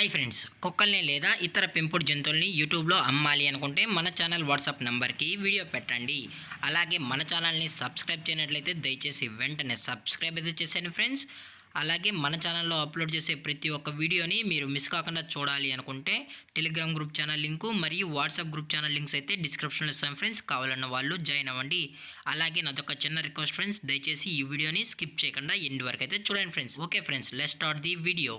Hi friends, కుక్కల్ని లేదా ఇతర పెంపుడు జంతువుల్ని యూట్యూబ్లో అమ్మాలి అనుకుంటే మన ఛానల్ వాట్సాప్ నెంబర్కి వీడియో పెట్టండి. అలాగే మన ఛానల్ని సబ్స్క్రైబ్ చేయనట్లయితే దయచేసి వెంటనే సబ్స్క్రైబ్ అయితే చేసేయండి ఫ్రెండ్స్. అలాగే మన ఛానల్లో అప్లోడ్ చేసే ప్రతి ఒక్క వీడియోని మీరు మిస్ కాకుండా చూడాలి అనుకుంటే టెలిగ్రామ్ గ్రూప్ ఛానల్ లింకు మరియు వాట్సాప్ గ్రూప్ ఛానల్ లింక్స్ అయితే డిస్క్రిప్షన్లో ఇస్తాం ఫ్రెండ్స్. కావాలన్న వాళ్ళు జాయిన్ అవ్వండి. అలాగే నాదొక చిన్న రిక్వెస్ట్ ఫ్రెండ్స్, దయచేసి ఈ వీడియోని స్కిప్ చేయకుండా ఎండ్ వరకు అయితే చూడండి friends. Okay friends, let's start the video.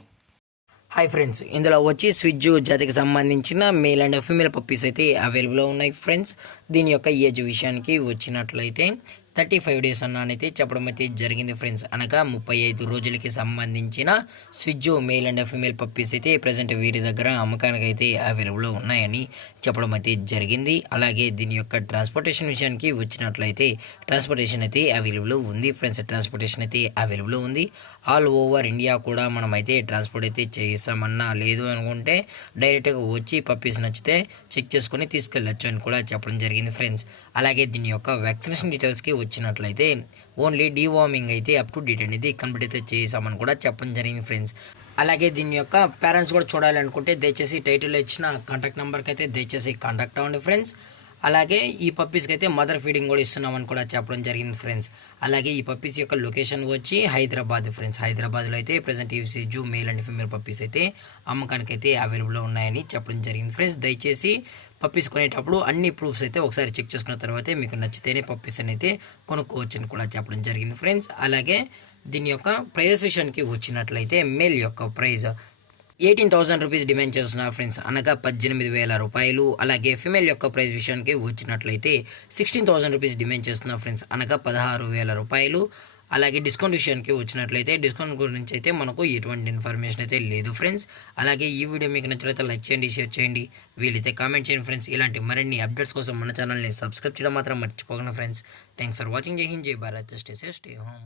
Hi friends, ఇందులో వచ్చి స్విజ్జు జాతికి సంబంధించిన మేల్ అండ్ ఫీమేల్ పప్పీస్ అయితే అవైలబుల్లో ఉన్నాయి ఫ్రెండ్స్. దీని యొక్క ఏజ్ విషయానికి వచ్చినట్లయితే 35 డేస్ అన్నానైతే చెప్పడం అయితే జరిగింది ఫ్రెండ్స్. అనగా 35 రోజులకి సంబంధించిన స్విజ్జు మేల్ అండ్ ఫీమేల్ పప్పీస్ అయితే ప్రజెంట్ వీరి దగ్గర అమ్మకానికి అయితే అవైలబుల్లో ఉన్నాయని చెప్పడం అయితే జరిగింది. అలాగే దీని యొక్క ట్రాన్స్పోర్టేషన్ విషయానికి వచ్చినట్లయితే ట్రాన్స్పోర్టేషన్ అయితే అవైలబుల్ ఉంది ఫ్రెండ్స్. ట్రాన్స్పోర్టేషన్ అయితే అవైలబుల్ ఉంది. ఆల్ ఓవర్ ఇండియా కూడా మనం అయితే ట్రాన్స్పోర్ట్ అయితే చేస్తామన్నా, లేదు అనుకుంటే డైరెక్ట్గా వచ్చి పప్పీస్ నచ్చితే చెక్ చేసుకొని తీసుకెళ్ళచ్చు అని కూడా చెప్పడం జరిగింది ఫ్రెండ్స్. అలాగే దీని యొక్క వ్యాక్సినేషన్ డీటెయిల్స్కి వచ్చినట్లయితే ఓన్లీ డీవార్మింగ్ అయితే అప్ టు డేట్ అనేది కంప్లీట్ అయితే చేసామని కూడా చెప్పడం జరిగింది ఫ్రెండ్స్. అలాగే దీని యొక్క పేరెంట్స్ కూడా చూడాలనుకుంటే దయచేసి టైటిల్లో ఇచ్చిన కాంటాక్ట్ నెంబర్కి అయితే దయచేసి కాంటాక్ట్ అవ్వండి ఫ్రెండ్స్. అలాగే ఈ పప్పీస్కి అయితే మదర్ ఫీడింగ్ కూడా ఇస్తున్నామని కూడా చెప్పడం జరిగింది ఫ్రెండ్స్. అలాగే ఈ పప్పీస్ యొక్క లొకేషన్ వచ్చి హైదరాబాద్ ఫ్రెండ్స్. హైదరాబాద్లో అయితే ప్రజెంట్ ఈ స్విజ్జు మేల్ అండ్ ఫీమేల్ పప్పీస్ అయితే అమ్మకానికి అయితే అవైలబుల్లో ఉన్నాయని చెప్పడం జరిగింది ఫ్రెండ్స్. దయచేసి పప్పీస్ కొనేటప్పుడు అన్ని ప్రూఫ్స్ అయితే ఒకసారి చెక్ చేసుకున్న తర్వాతే మీకు నచ్చితేనే పప్పీస్ అయితే కొనుక్కోవచ్చు అని కూడా చెప్పడం జరిగింది ఫ్రెండ్స్. అలాగే దీని యొక్క ప్రైజెస్ విషయానికి వచ్చినట్లయితే మేల్ యొక్క ప్రైజ్ 18,000 రూపీస్ డిమాండ్ చేస్తున్నారు ఫ్రెండ్స్, అనగా 18,000 రూపాయలు. అలాగే ఫిమేల్ యొక్క ప్రైస్ విషయానికి వచ్చినట్లయితే 16,000 రూపీస్ డిమాండ్ చేస్తున్నారు ఫ్రెండ్స్, అనగా 16,000 రూపాయలు. అలాగే డిస్కౌంట్ విషయానికి వచ్చినట్లయితే డిస్కౌంట్ గురించి అయితే మనకు ఎటువంటి ఇన్ఫర్మేషన్ అయితే లేదు ఫ్రెండ్స్. అలాగే ఈ వీడియో మీకు నచ్చినట్లయితే లైక్ చేయండి, షేర్ చేయండి, వీలైతే కామెంట్ చేయండి ఫ్రెండ్స్. ఇలాంటి మరిన్ని అప్డేట్స్ కోసం మన ఛానల్ని సబ్స్క్రైబ్ చేయడం మాత్రం మర్చిపోకండి ఫ్రెండ్స్. Thanks for watching. జై హింద్, జై Bharat, stay safe, stay home.